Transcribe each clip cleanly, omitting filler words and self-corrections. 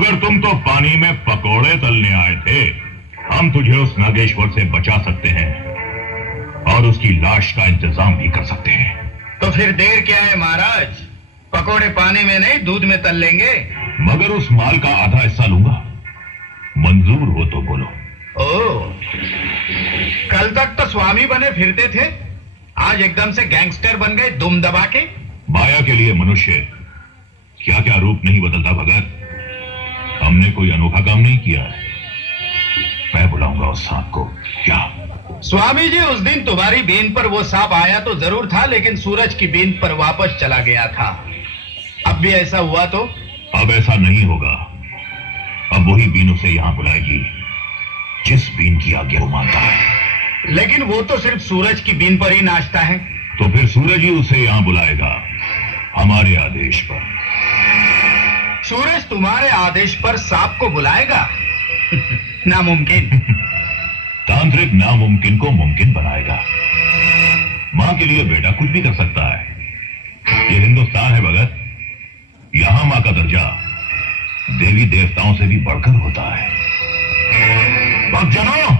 मगर तुम तो पानी में पकोड़े तलने आए थे। हम तुझे उस नागेश्वर से बचा सकते हैं और उसकी लाश का इंतजाम भी कर सकते हैं। तो फिर देर क्या है महाराज? पकोड़े पानी में नहीं दूध में तल लेंगे। मगर उस माल का आधा हिस्सा लूंगा, मंजूर हो तो बोलो। ओह, कल तक तो स्वामी बने फिरते थे, आज एकदम से गैंगस्टर बन गए दुम दबा के। माया के लिए मनुष्य क्या क्या रूप नहीं बदलता भगत। हमने कोई अनोखा काम नहीं किया है। मैं बुलाऊंगा उस सांप को। क्या स्वामी जी, उस दिन तुम्हारी बीन पर वो सांप आया तो जरूर था, लेकिन सूरज की बीन पर वापस चला गया था। अब भी ऐसा हुआ तो? अब ऐसा नहीं होगा। अब वही बीन उसे यहां बुलाएगी जिस बीन की आज्ञा वो मानता है। लेकिन वो तो सिर्फ सूरज की बीन पर ही नाचता है। तो फिर सूरज ही उसे यहां बुलाएगा, हमारे आदेश पर। सूरज तुम्हारे आदेश पर सांप को बुलाएगा? नामुमकिन। तांत्रिक नामुमकिन को मुमकिन बनाएगा। मां के लिए बेटा कुछ भी कर सकता है। ये हिंदुस्तान है भगत, यहां मां का दर्जा देवी देवताओं से भी बढ़कर होता है। भक्तजनों,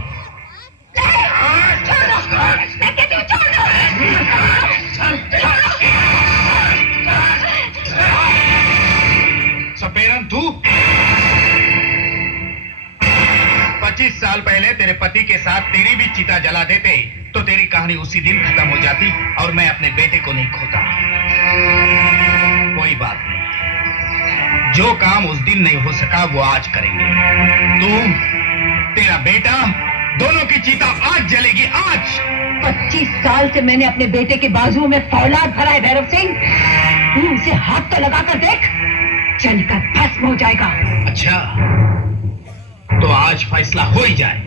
सपेरन तू 25 साल पहले तेरे पति के साथ तेरी भी चिता जला देते तो तेरी कहानी उसी दिन खत्म हो जाती और मैं अपने बेटे को नहीं खोता। कोई बात नहीं, जो काम उस दिन नहीं हो सका वो आज करेंगे। तू, तेरा बेटा, दोनों की चिता आज जलेगी, आज। 25 साल से मैंने अपने बेटे के बाजुओं में फौलाद भरा है भैरव सिंह। तू उसे हाथ तो लगा कर देख, जलकर भस्म हो जाएगा। अच्छा, तो आज फैसला हो ही जाए।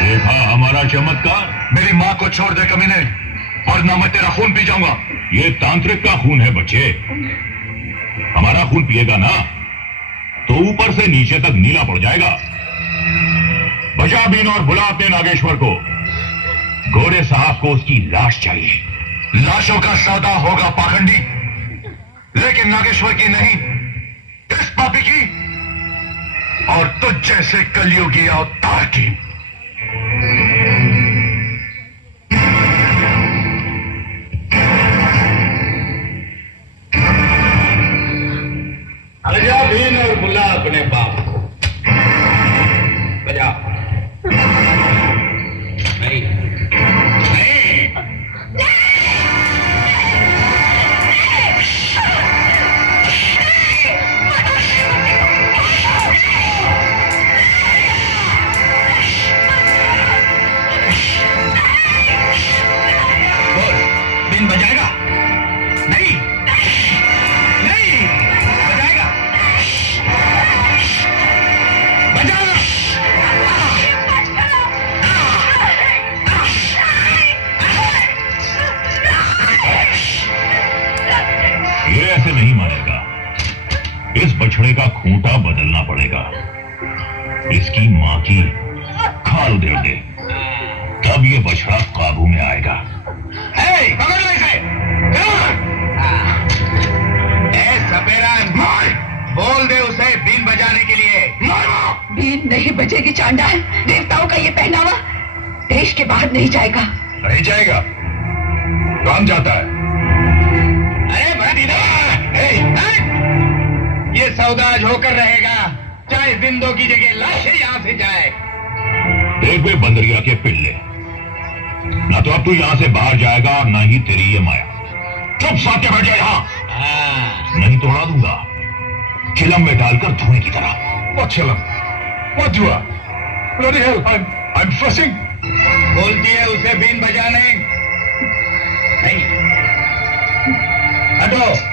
देखा हमारा चमत्कार? मेरी माँ को छोड़ दे कमीने, वरना मैं तेरा खून पी जाऊंगा। ये तांत्रिक का खून है बच्चे। हमारा खून पिएगा ना तो ऊपर से नीचे तक नीला पड़ जाएगा। बजा बीन और बुला अपने नागेश्वर को। घोड़े साहब को उसकी लाश चाहिए। लाशों का सौदा होगा पाखंडी, लेकिन नागेश्वर की नहीं, इस पापी की और तुझ जैसे कलयुगी अवतार की। बजा बीन और बुला अपने बाप को। बजा। नहीं, नहीं। बोल, बीन बजाएगा? नहीं, नहीं, बजाएगा? बजा। ये ऐसे नहीं मानेगा। इस बछड़े का खूंटा बदलना पड़ेगा। इसकी मां की खाल उधेड़ दे, तब ये बछड़ा काबू में आएगा। पकड़ लो इसे। सपेरान, बोल दे उसे बीन बजाने के लिए। बीन नहीं बजेगी चांडाल। देवताओं का ये पहनावा देश के बाहर नहीं जाएगा। नहीं जाएगा? कौन जाता है? अरे ये सौदा आज होकर रहेगा, चाहे जिंदों की जगह लाशें यहां से जाए। देख वे बंदरिया के पिल्ले, ना तो अब तू यहां से बाहर जाएगा और ना ही तेरी ये माया। चुप साथ के बैठ जा यहां, नहीं तो उड़ा दूंगा चिलम में डालकर धुएं की तरह। What chillum? What do I? Bloody hell, I'm fussing. बोलती है उसे बीन बजाने। नहीं, हटो।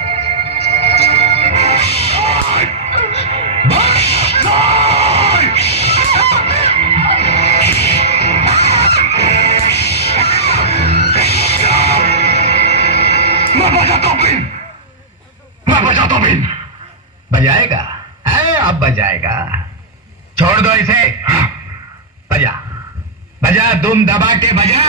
मैं बजाता हूं बीन, मैं बजाता हूं बीन। बजाएगा है, अब बजाएगा। छोड़ दो इसे, बजा बजा, तुम दबा के बजा।